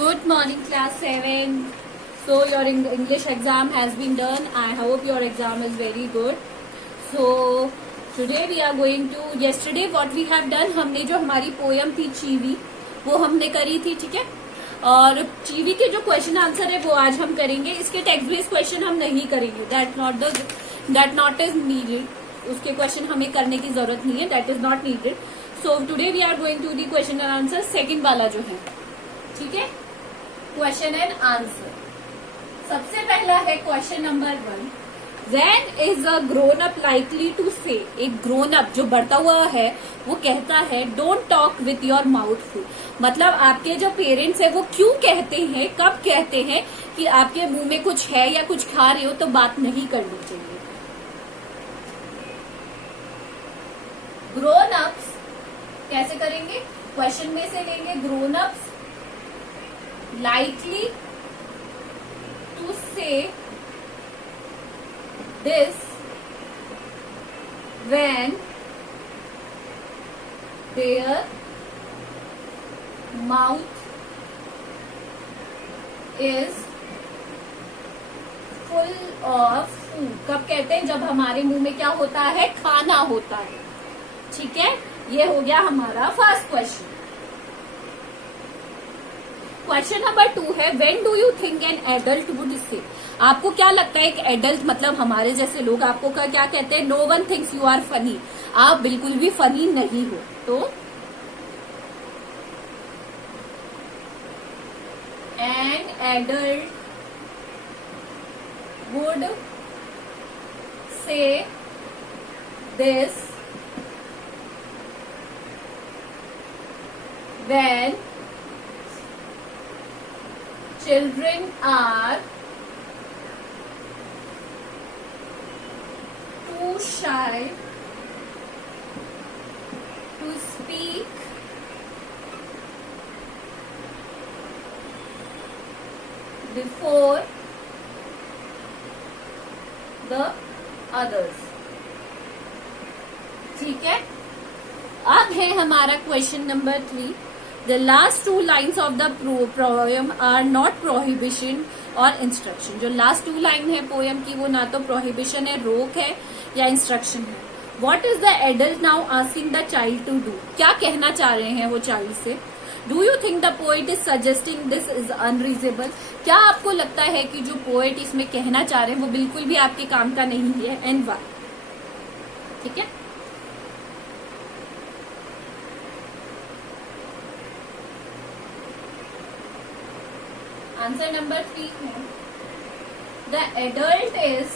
Good morning, class 7. So your English exam has been done. I hope your exam is very good. So today we are going to, yesterday what we have done, हमने जो हमारी poem थी चीवी वो हमने करी थी, ठीक है। और चीवी के जो क्वेश्चन आंसर है वो आज हम करेंगे। इसके टेक्स्ट बेस्ड क्वेश्चन हम नहीं करेंगे, दैट नॉट इज नीडेड। उसके क्वेश्चन हमें करने की जरूरत नहीं है, that is not needed. So today we are going to the question and answer second वाला जो है, ठीक है, क्वेश्चन एंड आंसर। सबसे पहला है question number 1, When is a grown up likely to say? एक grown up जो बढ़ता हुआ है वो कहता है don't talk with your mouth full। मतलब आपके जो पेरेंट्स है वो क्यों कहते हैं, कब कहते हैं कि आपके मुंह में कुछ है या कुछ खा रहे हो तो बात नहीं करनी चाहिए। ग्रोन अप्स कैसे करेंगे, क्वेश्चन में से लेंगे। Grown ups likely to say this when their mouth is full of food। कब कहते हैं, जब हमारे मुंह में क्या होता है, खाना होता है, ठीक है। ये हो गया हमारा फर्स्ट क्वेश्चन। क्वेश्चन नंबर 2 है when do you think N adult would से। आपको क्या लगता है एक एडल्ट मतलब हमारे जैसे लोग आपको क्या कहते हैं, no one thinks you are funny. आप बिल्कुल भी फनी नहीं हो। तो an adult would say this when children are too shy to speak before the others। ठीक है, अब है हमारा question number 3। The last two lines of the poem are not prohibition और instruction। जो last two line है poem की वो ना तो prohibition है, रोक है, या instruction है। What is the adult now asking the child to do? क्या कहना चाह रहे हैं वो child से। Do you think the poet is suggesting this is unreasonable? क्या आपको लगता है कि जो poet इसमें कहना चाह रहे हैं वो बिल्कुल भी आपके काम का नहीं है, and why? ठीक है। आंसर नंबर 3 है the adult is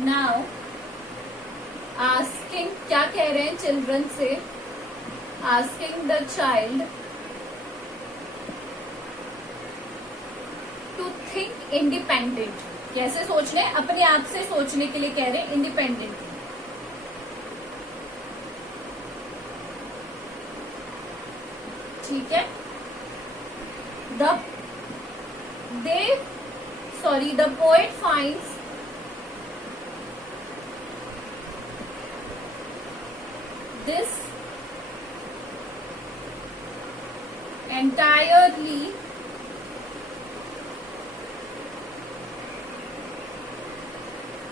now asking, क्या कह रहे हैं चिल्ड्रन से, asking the child to think independent. कैसे सोच रहे हैं, अपने आप से सोचने के लिए कह रहे हैं, इंडिपेंडेंट। ठीक है। The poet finds this entirely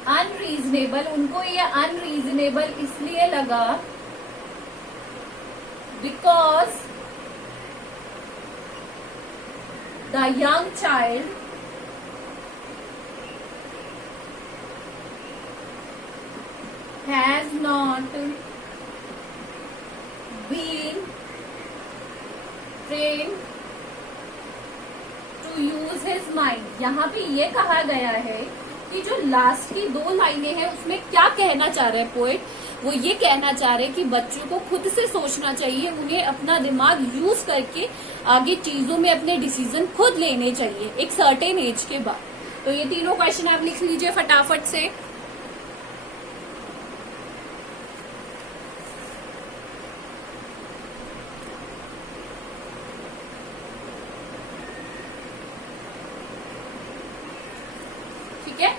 unreasonable. उनको ये अनरीजनेबल इसलिए लगा because the young child has not been trained to use his mind। यहाँ पे ये कहा गया है कि जो लास्ट की 2 लाइनें हैं उसमें क्या कहना चाह रहे हैं पोएट, वो ये कहना चाह रहे हैं कि बच्चों को खुद से सोचना चाहिए, उन्हें अपना दिमाग यूज करके आगे चीजों में अपने डिसीजन खुद लेने चाहिए एक सर्टेन एज के बाद। तो ये तीनों क्वेश्चन आप लिख लीजिए फटाफट से। ठीक है,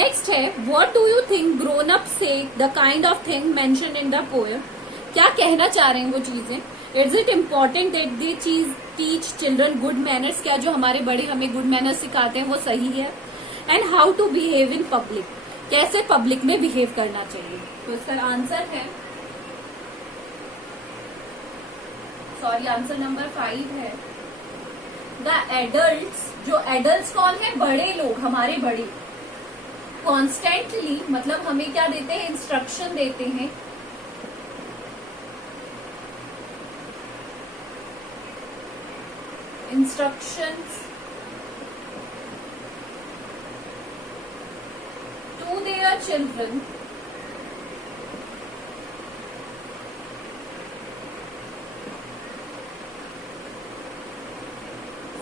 नेक्स्ट है, what do you think grown up say the kind of thing mention in the poem. क्या कहना चाह रहे हैं वो चीजें। Is it important that they चीज टीच चिल्ड्रन गुड मैनर्स। क्या जो हमारे बड़े हमें गुड मैनर्स सिखाते हैं वो सही है। And how to behave in public, कैसे पब्लिक में बिहेव करना चाहिए। तो इसका आंसर है, सॉरी आंसर नंबर 5 है, द एडल्ट्स। जो एडल्ट्स कौन है, बड़े लोग, हमारे बड़े, कॉन्स्टेंटली मतलब हमें क्या देते हैं, इंस्ट्रक्शन देते हैं, instructions to their children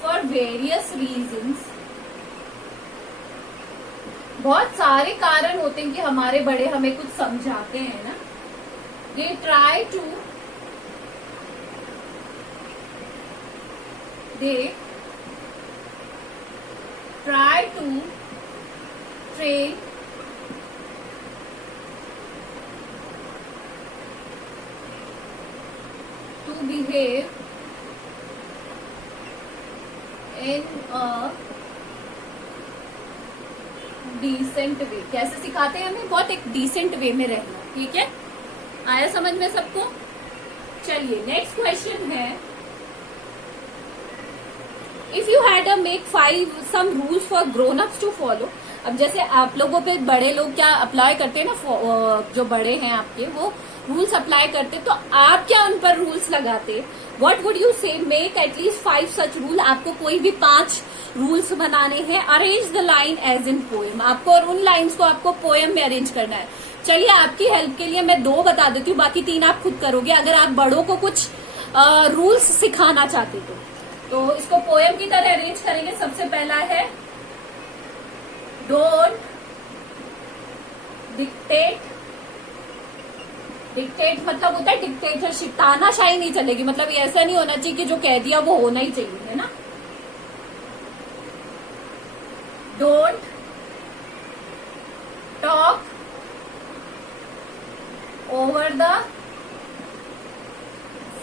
for various reasons. बहुत सारे कारण होते हैं कि हमारे बड़े हमें कुछ समझाते हैं ना। They try to train to behave in a decent way। कैसे सिखाते हैं हमें, बहुत एक डिसेंट वे में रहना। ठीक है, आया समझ में सबको। चलिए नेक्स्ट क्वेश्चन है, if you had make 5 some rules for grown ups to follow. अब जैसे आप लोगों पे बड़े लोग क्या अप्लाई करते हैं ना, जो बड़े हैं आपके वो रूल्स अप्लाई करते, तो आप क्या उन पर रूल्स लगाते। What would you say, make at least 5 such rule. आपको कोई भी 5 रूल्स बनाने हैं। Arrange the line as in poem, आपको और उन लाइन्स को आपको पोएम में अरेंज करना है। चलिए आपकी हेल्प के लिए मैं 2 बता देती हूँ, बाकी 3 आप खुद करोगे अगर आप बड़ों को कुछ रूल्स सिखाना चाहते तो इसको पोएम की तरह अरेंज करेंगे। सबसे पहला है, डोंट डिक्टेट। डिक्टेट मतलब होता है डिक्टेटरशिप, तानाशाही नहीं चलेगी। मतलब ये ऐसा नहीं होना चाहिए कि जो कह दिया वो होना ही चाहिए, है ना। Don't talk over the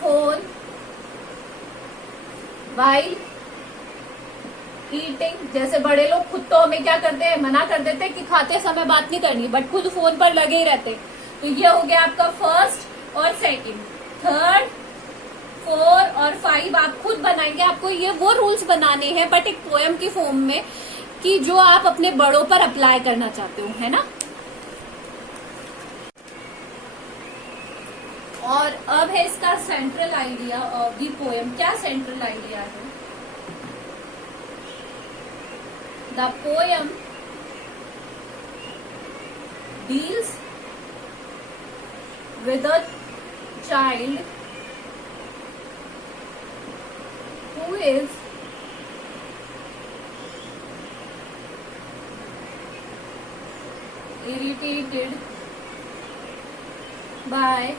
phone while eating. जैसे बड़े लोग खुद तो हमें क्या करते हैं, मना कर देते हैं कि खाते समय बात नहीं करनी, बट खुद फोन पर लगे ही रहते हैं। तो ये हो गया आपका फर्स्ट और सेकंड। थर्ड, 4 और 5 आप खुद बनाएंगे। आपको ये वो रूल्स बनाने हैं बट एक पोएम की फॉर्म में, कि जो आप अपने बड़ों पर अप्लाई करना चाहते हो, है ना। और अब है इसका central idea of the poem. क्या सेंट्रल आइडिया है, the poem deals with a child who is irritated by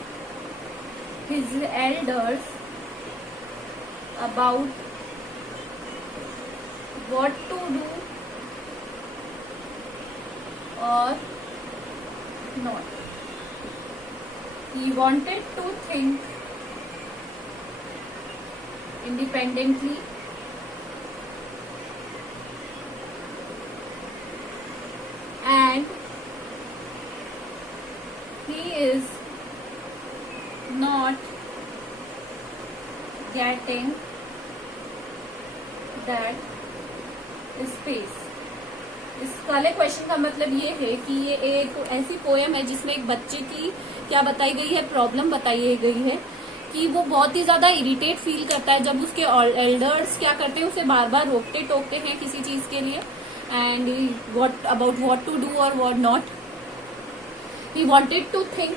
his elders about what to do or not. He wanted to think independently and he is not getting that space। इस वाले question का मतलब ये है कि ये एक ऐसी पोएम है जिसमें एक बच्चे की क्या बताई गई है, प्रॉब्लम बताई गई है कि वो बहुत ही ज्यादा इरिटेट फील करता है जब उसके एल्डर्स क्या करते हैं, उसे बार बार रोकते टोकते हैं किसी चीज के लिए। And what about what to do और what not. He wanted to think,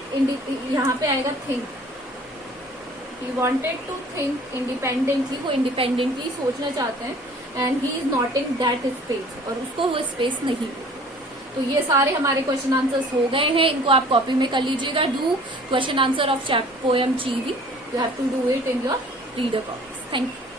यहाँ पे आएगा think. He wanted to think independently, वो इंडिपेंडेंटली सोचना चाहते हैं। And he is not in that space, और उसको वो स्पेस नहीं है। तो ये सारे हमारे क्वेश्चन आंसर्स हो गए हैं। इनको आप कॉपी में कर लीजिएगा। Do question answer of poem chivvy. You have to do it in your reader copies. Thank you.